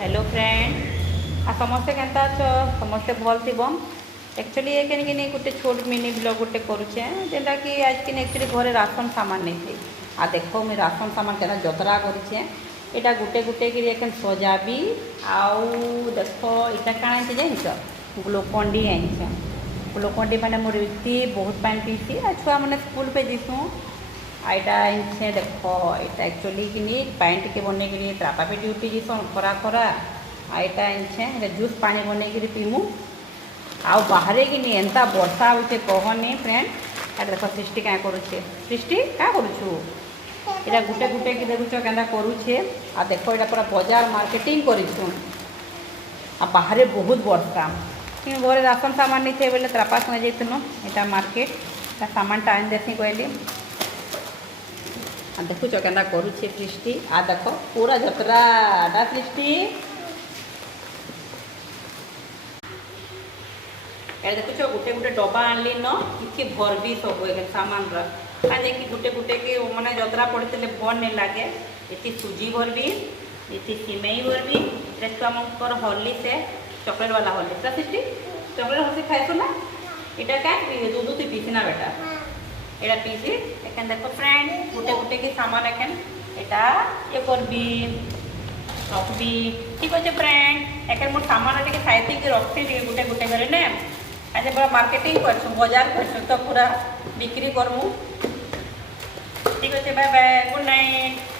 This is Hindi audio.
हेलो फ्रेंड आ समस्ते केनता अछ समस्ते भल थी एक्चुअली ये कहीं गोटे छोट मिनी ब्लॉग गोटे करुचे जेनटा कि आज के एक्चुअली घरे राशन सामान नहीं थी आ देखो मुझे राशन सामान के जतरा करुचे यहाँ गोटे गोटे कर सजाबी आउ देखो इटा काण जाइछ ग्लुकोन-डी आईचे ग्लुकोन-डी मैंने मोर इतनी बहुत पानी पीसी आ छुआ मैंने स्कूल पे जीसूँ आईटा आईचे देखो यहाँ एक्चुअली कि पानी टिके बन के त्रापा पे ड्यूटी जीसन खरा खरा आईटा आईचे जूस पानी बन कर पीमु आउ बाहर कि एंता वर्षा होचे कहनी फ्रेंड अरे देखो सृष्टि क्या करुचे सृष्टि क्या करुचु यहाँ गुटे गुटे कि देखुच क्या करुचे आ देखो यहाँ पूरा बाजार मार्केटिंग करूँ आ बाहर बहुत वर्षा कि घरे राशन सामान नहीं थे बोले त्रापा संगे जाइनु यहाँ मार्केट सामान टा आनी देसी कहली आ देखुच क्या करुचे सृष्टि आ देख पूरा जतरा डा सृष्टि यार देखुच गोटे गोटे डब्बा आनली न कि भरबी सब सामान देखिए गोटे गोटे के मैंने जतरा पड़ते भर नहीं लगे ये सुजी भरबी ये सिमई भरबी छुआ मंकर हॉर्लिक्स है चॉकलेट वाला हॉर्लिक्स सृष्टि चॉकलेट हॉर्लिक्स खाइसु ना यहाँ क्या दूध तु पीसी ना बेटा यहाँ पीसी एखन देखो फ्रेंड गोटे गोटे के सामान एखन यहाँ ये करबी रखबी ठीक अच्छे फ्रेंड एखन मोर सामान टे साइड रखी गोटे गोटे करे ना आज पूरा मार्केटिंग करछुँ बाजार करछुँ तो पूरा बिक्री करमु ठीक अच्छे बाय बाय गुड नाइट।